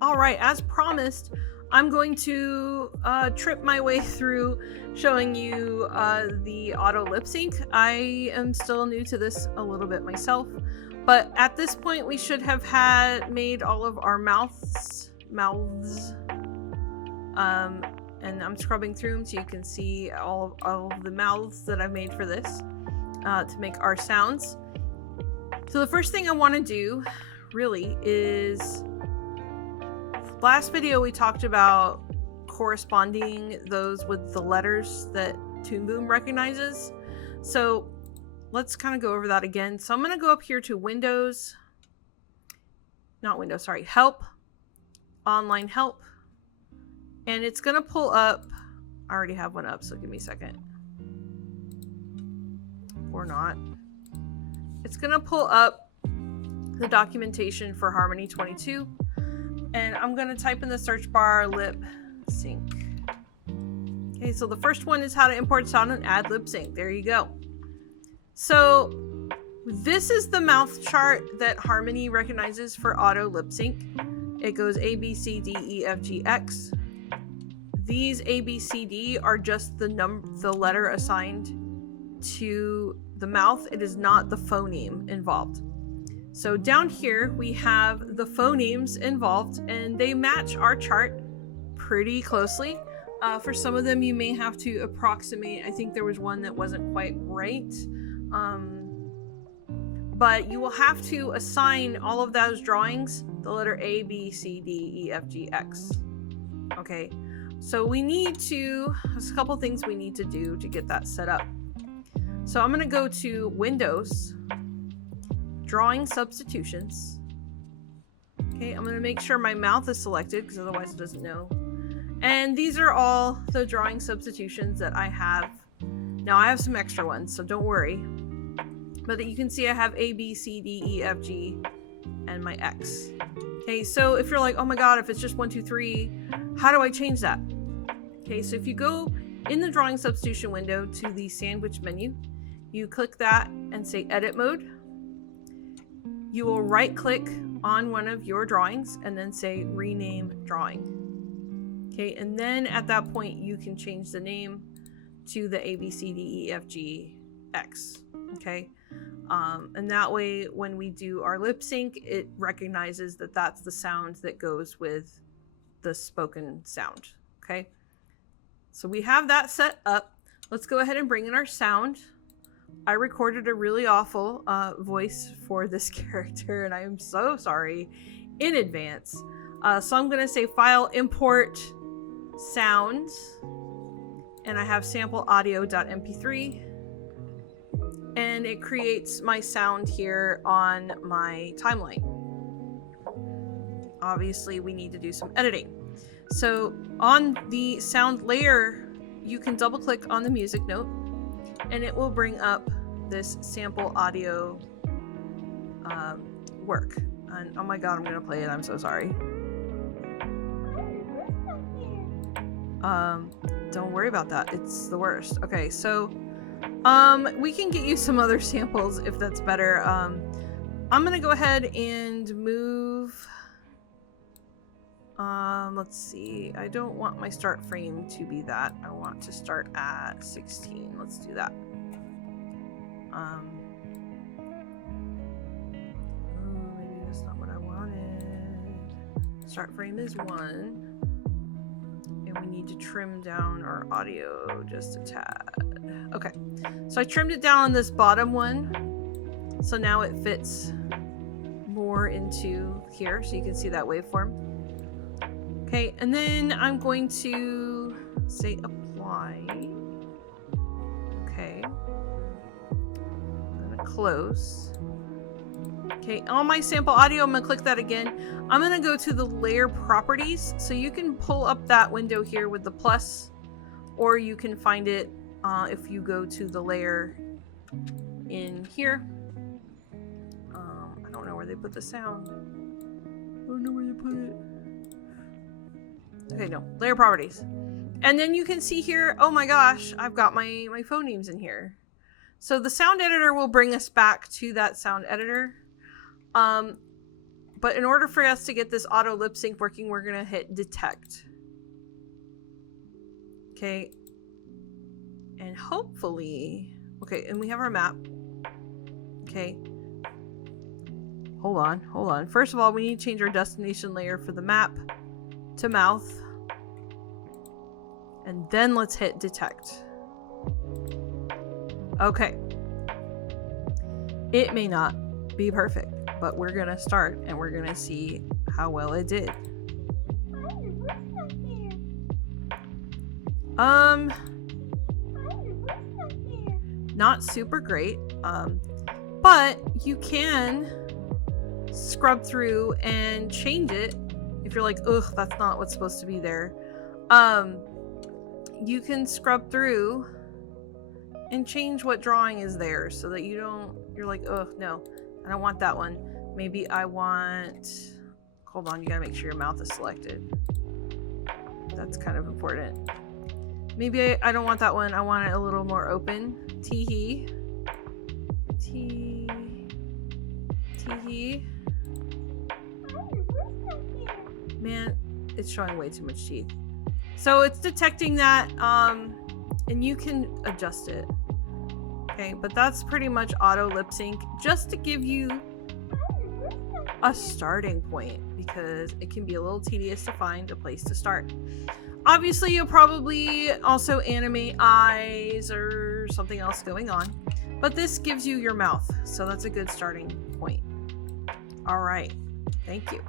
All right, as promised, I'm going to trip my way through showing you the auto lip sync. I am still new to this a little bit myself, but at this point we should have made all of our mouths. And I'm scrubbing through them so you can see all of the mouths that I've made for this to make our sounds. So the first thing I want to do really is, last video we talked about corresponding those with the letters that Toon Boom recognizes. So let's kind of go over that again. So I'm going to go up here to Help, Online Help, and it's going to pull up, I already have one up, so give me a second. Or not. It's going to pull up the documentation for Harmony 22, and I'm going to type in the search bar lip sync. Okay, so the first one is how to import sound and add lip sync. There you go. So this is the mouth chart that Harmony recognizes for auto lip sync. It goes A, B, C, D, E, F, G, X. These A, B, C, D are just the letter assigned to the mouth. It is not the phoneme involved. So down here we have the phonemes involved, and they match our chart pretty closely. For some of them you may have to approximate. I think there was one that wasn't quite right. But you will have to assign all of those drawings the letter A, B, C, D, E, F, G, X. Okay. So there's a couple things we need to do to get that set up. So I'm going to go to Windows, Drawing Substitutions. Okay, I'm going to make sure my mouth is selected because otherwise it doesn't know. And these are all the drawing substitutions that I have. Now I have some extra ones, so don't worry. But you can see I have A, B, C, D, E, F, G, and my X. Okay, so if you're like, oh my god, if it's just 1, 2, 3, how do I change that? Okay, so if you go in the drawing substitution window to the sandwich menu, you click that and say edit mode. You will right click on one of your drawings and then say rename drawing. Okay, and then at that point you can change the name to the A, B, C, D, E, F, G, X. Okay, and that way when we do our lip sync, it recognizes that that's the sound that goes with the spoken sound. Okay, so we have that set up. Let's go ahead and bring in our sound. I recorded a really awful voice for this character, and I am so sorry in advance. So I'm going to say File, Import, Sound, and I have sample audio.mp3, and it creates my sound here on my timeline. Obviously, we need to do some editing. So on the sound layer, you can double click on the music note, and it will bring up this sample audio work. And oh my god, I'm gonna play it. I'm so sorry. Don't worry about that. It's the worst. Okay, so we can get you some other samples if that's better. I'm gonna go ahead and move. Let's see. I don't want my start frame to be that. I want to start at 16. Let's do that. Maybe that's not what I wanted. Start frame is 1. And we need to trim down our audio just a tad. Okay. So I trimmed it down on this bottom one. So now it fits more into here. So you can see that waveform. Okay, and then I'm going to say apply. Okay. I'm gonna close. Okay, on my sample audio, I'm gonna click that again. I'm gonna go to the layer properties. So you can pull up that window here with the plus, or you can find it if you go to the layer in here. I don't know where they put the sound. I don't know where they put it. Okay, no, layer properties. And then you can see here, oh my gosh, I've got my phonemes in here. So the sound editor will bring us back to that sound editor. But in order for us to get this auto lip sync working, we're gonna hit detect. Okay. And hopefully, okay, and we have our map. Okay. Hold on. First of all, we need to change our destination layer for the map to mouth. And then let's hit detect. Okay. It may not be perfect, but we're gonna start and we're gonna see how well it did. Not super great, but you can scrub through and change it if you're like, ugh, that's not what's supposed to be there. You can scrub through and change what drawing is there so that you're like, ugh, no, I don't want that one. Maybe I want, hold on, you gotta make sure your mouth is selected. That's kind of important. Maybe I don't want that one. I want it a little more open. Tee-hee. Tee-hee. Man, it's showing way too much teeth. So it's detecting that, and you can adjust it. Okay, but that's pretty much auto lip sync just to give you a starting point because it can be a little tedious to find a place to start. Obviously, you'll probably also animate eyes or something else going on, but this gives you your mouth, so that's a good starting point. All right, thank you.